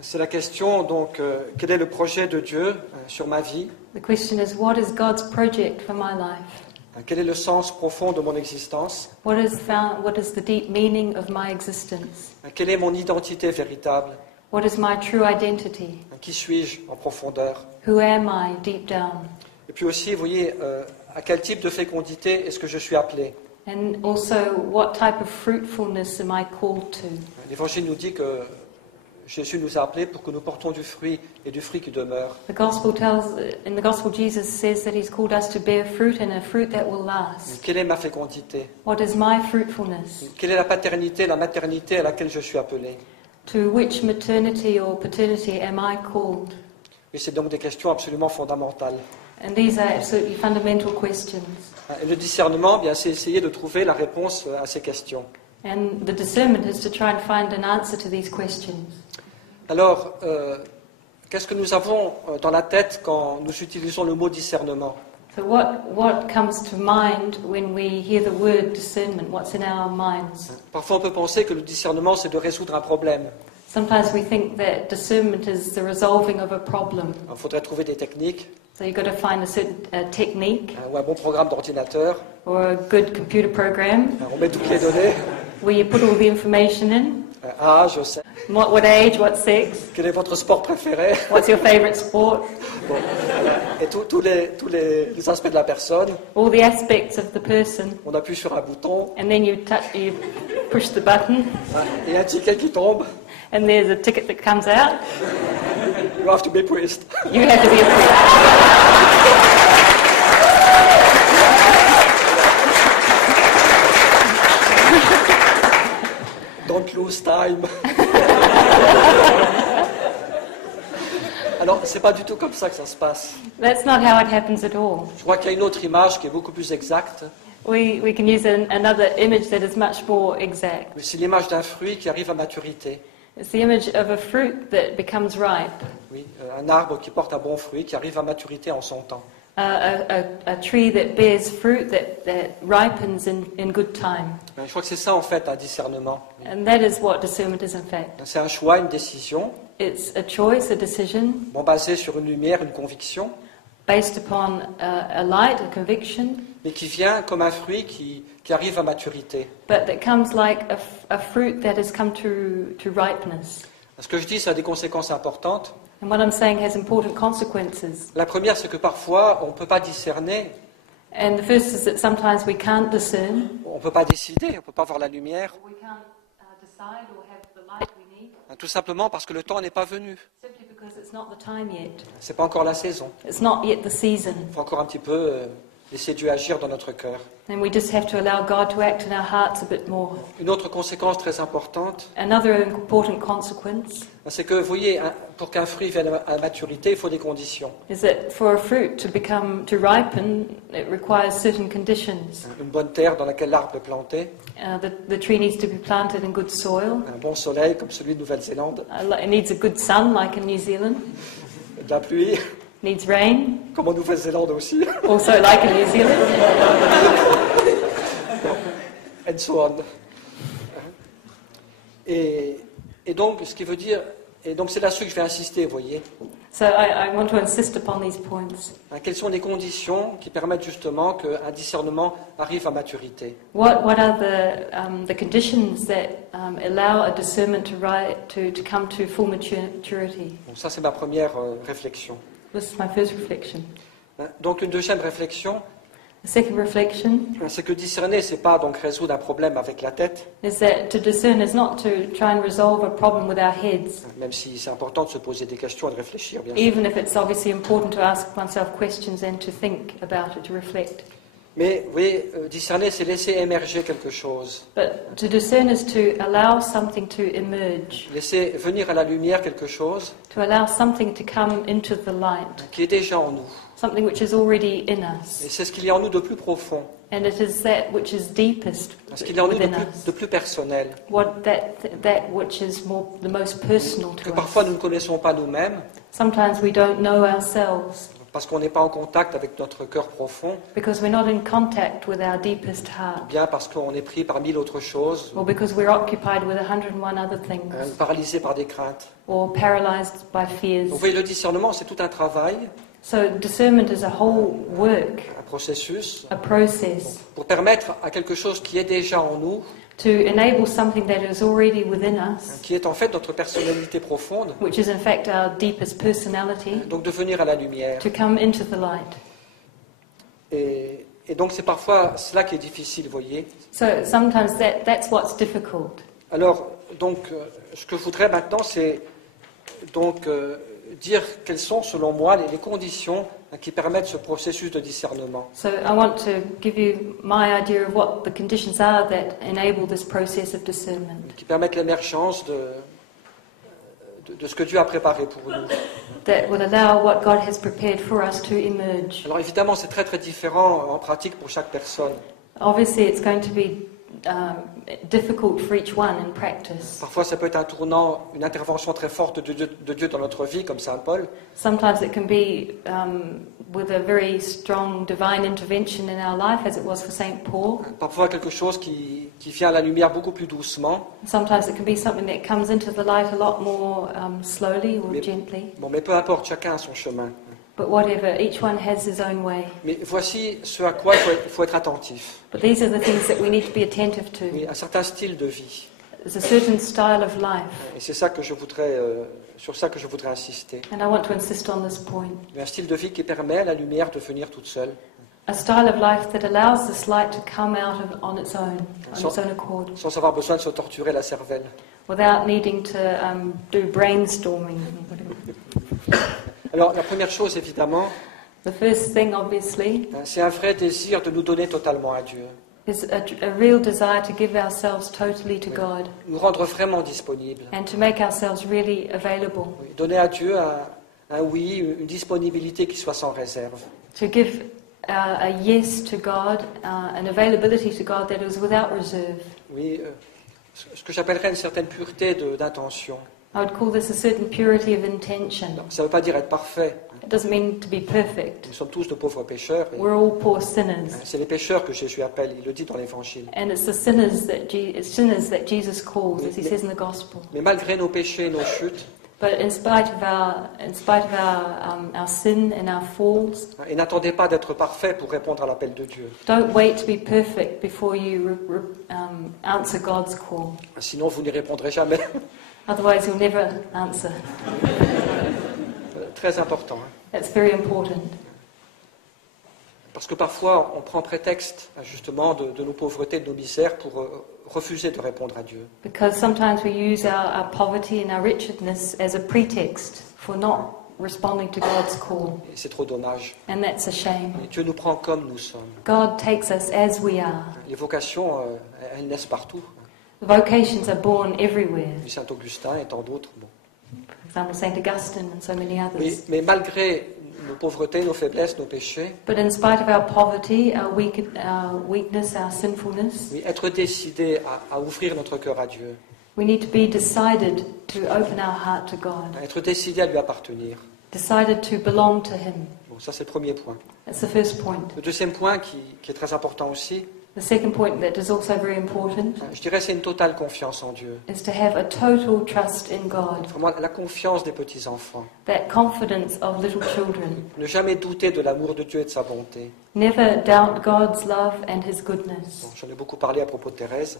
C'est la question, donc, quel est le projet de Dieu sur ma vie? The question is, what is God's project for my life? Quel est le sens profond de mon existence? What is the deep meaning of my existence? Quelle est mon identité véritable? What is my true identity? Qui suis-je en profondeur? Who am I deep down? Et puis aussi, vous voyez, à quel type de fécondité est-ce que je suis appelé? And also, what type of fruitfulness am I called to? L'Évangile nous dit que Jésus nous a appelés pour que nous portions du fruit et du fruit qui demeure. In the gospel, Jesus says that He's called us to bear fruit and a fruit that will last. Quelle est ma fécondité? What is my fruitfulness? Quelle est la paternité, la maternité à laquelle je suis appelé? To which maternity or paternity am I called? Et c'est donc des questions absolument fondamentales. And these are absolutely fundamental questions. Et le discernement, bien, c'est essayer de trouver la réponse à ces questions. And the discernment is to try and find an answer to these questions. Alors, qu'est-ce que nous avons dans la tête quand nous utilisons le mot discernement? So what comes to mind when we hear the word discernment? What's in our minds? Parfois, on peut penser que le discernement, c'est de résoudre un problème. Sometimes we think that discernment is the resolving of a problem. Il faudrait trouver des techniques, So you've got to find a certain technique ou un bon programme d'ordinateur. or a good computer program On met toutes les données, where you put all the information in. âge, sexe. What age, what sex, Quel est votre sport préféré? what's your favorite sport, Bon. Et tous les aspects de la personne. all the aspects of the person. On appuie sur un bouton, And then you push the button et un ticket qui tombe. and there's a ticket that comes out. You have to be priest. You have to be a priest. Don't lose time. Alors, c'est pas du tout comme ça que ça se passe. That's not how it happens at all. Je crois qu'il y a une autre image qui est beaucoup plus exacte. We can use another image that is much more exact. C'est l'image d'un fruit qui arrive à maturité. It's the image of a fruit that becomes ripe, Oui, un arbre qui porte un bon fruit, qui arrive à maturité en son temps. a tree that bears fruit that ripens in good time. Je crois que c'est ça en fait un discernement. And that is what discernment is in fact. C'est un choix, une décision, It's a choice, a decision, bon, basé sur une lumière, une conviction, based upon a light, a conviction, mais qui vient comme un fruit qui arrive à maturité. but that comes like a fruit that has come to ripeness. Ce que je dis, ça a des conséquences importantes. And what I'm saying has important consequences. La première, c'est que parfois, on ne peut pas discerner, And the first is that sometimes we can't discern. on ne peut pas décider, on ne peut pas voir la lumière, We can't decide or have the light we need tout simplement parce que le temps n'est pas venu. simply because it's not the time yet. Ce n'est pas encore la saison. It's not yet the season. Il faut encore un petit peu laisser Dieu agir dans notre cœur. And we just have to allow God to act in our hearts a bit more. Une autre conséquence très importante, Another important consequence c'est que, vous voyez, pour qu'un fruit vienne à maturité, il faut des conditions. is that for a fruit to ripen, it requires certain conditions. Une bonne terre dans laquelle l'arbre est planté, The tree needs to be planted in good soil. un bon soleil comme celui de Nouvelle-Zélande, It needs a good sun, like in New Zealand. de la pluie, Needs rain, comme en Nouvelle-Zélande aussi, also like in New Zealand. and so on. Et donc, ce qui veut dire, et donc c'est là-dessus que je vais insister, vous voyez. So I want to insist upon these points. Quelles sont les conditions qui permettent justement qu'un discernement arrive à maturité? What are the conditions that allow a discernment to come to full maturity? Donc ça, c'est ma première réflexion. This is my first reflection. Donc une deuxième réflexion, The second reflection c'est que discerner, c'est pas donc résoudre un problème avec la tête, is that to discern is not to try and resolve a problem with our heads, même si c'est important de se poser des questions et de réfléchir, bien sûr. even if it's obviously important to ask oneself questions and to think about it, to reflect. Mais vous voyez, discerner, c'est laisser émerger quelque chose, But to discern is to allow something to emerge, laisser venir à la lumière quelque chose to allow something to come into the light, qui est déjà en nous. something which is already in Et us. c'est ce qu'il y a en nous de plus profond, And it is that which is deepest ce qu'il y a en nous within us. de plus personnel, That which is the most personal que to parfois us. nous ne connaissons pas nous-mêmes, Sometimes we don't know ourselves, parce qu'on n'est pas en contact avec notre cœur profond, because we're not in contact with our deepest heart, bien parce qu'on est pris par 1000 autres choses, or because we're occupied with 101 other things, paralysé par des craintes. or paralyzed by fears. Vous voyez, le discernement, c'est tout un travail, So discernment is a whole work, un processus, a process, pour permettre à quelque chose qui est déjà en nous, to enable something that is already within us, qui est en fait notre personnalité profonde, which is in fact our deepest personality, donc de venir à la lumière. to come into the light. Et donc c'est parfois cela qui est difficile, vous voyez. So sometimes that's what's difficult. Alors, donc, ce que je voudrais maintenant, c'est donc dire quelles sont, selon moi, les conditions qui permettent ce processus de discernement. So I want to give you my idea of what the conditions are that enable this process of discernment, Qui permettent l'émergence de ce que Dieu a préparé pour nous. that will allow what God has prepared for us to emerge. Alors évidemment, c'est très très différent en pratique pour chaque personne. Obviously, it's going to be difficult for each one in practice. Parfois, ça peut être un tournant, une intervention très forte de Dieu dans notre vie, comme Saint Paul. Sometimes it can be with a very strong divine intervention in our life, as it was for Saint Paul. Parfois, quelque chose qui vient à la lumière beaucoup plus doucement. Sometimes it can be something that comes into the light a lot more slowly or Mais- gently. Bon, mais peu importe, chacun a son chemin. But whatever, each one has his own way. Mais voici ce à quoi il faut être attentif. But these are the things that we need to be attentive to. Oui, un certain style de vie. There's a certain style of life, Et c'est ça que je voudrais, sur ça que je voudrais insister. and I want to insist on this point. Mais un style de vie qui permet à la lumière de venir toute seule. A style of life that allows this light to come out on its own accord, Sans avoir besoin de se torturer la cervelle. without needing to do brainstorming. Alors, la première chose, évidemment, The first thing, obviously, c'est un vrai désir de nous donner totalement à Dieu. is a real desire to give ourselves totally to God Nous rendre vraiment disponibles. and to make ourselves really available. Oui, donner à Dieu un oui, une disponibilité qui soit sans réserve. To give a yes to God, an availability to God that is without reserve. Oui, ce que j'appellerais une certaine pureté d'intention. I would call this a certain purity of intention. Ça ne veut pas dire être parfait. It doesn't mean to be perfect. Nous sommes tous de pauvres pécheurs. Et We're all poor sinners. c'est les pécheurs que Jésus appelle, il le dit dans l'Évangile. And it's the sinners that Jesus calls, as he says in the Gospel. Mais malgré nos péchés et nos chutes, But in spite of our sin and our falls, et n'attendez pas d'être parfait pour répondre à l'appel de Dieu. don't wait to be perfect before you answer God's call. Sinon, vous n'y répondrez jamais. Otherwise, you'll never answer. Très important. Hein. That's very important. Parce que parfois, on prend prétexte justement de nos pauvretés, de nos misères pour refuser de répondre à Dieu. Because sometimes we use our poverty and our wretchedness as a pretext for not responding to God's call. Et c'est trop dommage. And that's a shame. Et Dieu nous prend comme nous sommes. God takes us as we are. Les vocations, elles naissent partout. The vocations are born everywhere. Du Saint-Augustin et tant d'autres. Bon. For example, St. Augustine and so many others. Mais malgré nos pauvretés, nos faiblesses, nos péchés, But in spite of our poverty, our weakness, our sinfulness, oui, être décidé à ouvrir notre cœur à Dieu, we need to be decided to open our heart to God, être décidé à lui appartenir. decided to belong to Him. Bon, ça c'est le premier point. That's the first point. Le deuxième point qui est très important aussi, The second point that is also very important je dirais c'est une totale confiance en Dieu. is to have a total trust in God, Vraiment la confiance des petits-enfants. that confidence of little children. Ne jamais douter de l'amour de Dieu et de sa bonté. Never doubt God's love and His goodness. Bon, j'en ai beaucoup parlé à propos de Thérèse.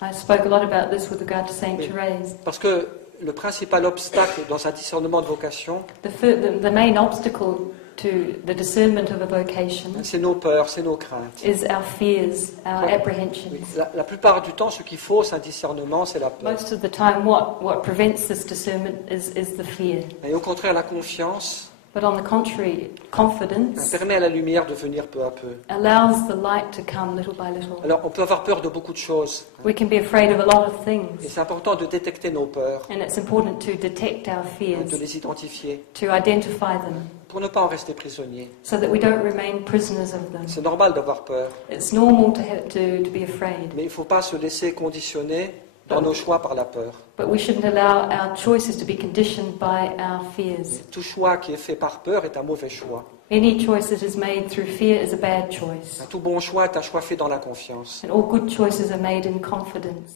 I spoke a lot about this with regard to Saint Oui. Therese. Parce que le principal obstacle dans un discernement de vocation, The main obstacle to the discernment of a vocation c'est nos peurs, c'est nos craintes. is our fears, our Oui. apprehensions. La plupart du temps, ce qui fausse un discernement, c'est la peur. Most of the time, what prevents this discernment is the fear. Et au contraire, la confiance But on the contrary, confidence permet à la lumière de venir peu à peu. allows the light to come little by little. Alors, on peut avoir peur de beaucoup de choses. We can be afraid of a lot of Et things, c'est important de détecter nos peurs, and it's important to detect our de fears, les identifier, to identify them, pour ne pas en rester prisonnier. so that we don't remain prisoners of them. C'est normal d'avoir peur, It's normal to be afraid, mais il ne faut pas se laisser conditionner dans nos choix par la peur. but we shouldn't allow our choices to be conditioned by our fears. Tout choix qui est fait par peur est un mauvais choix. Any choice that is made through fear is a bad choice. Un tout bon choix est un choix fait dans la confiance. And all good choices are made in confidence.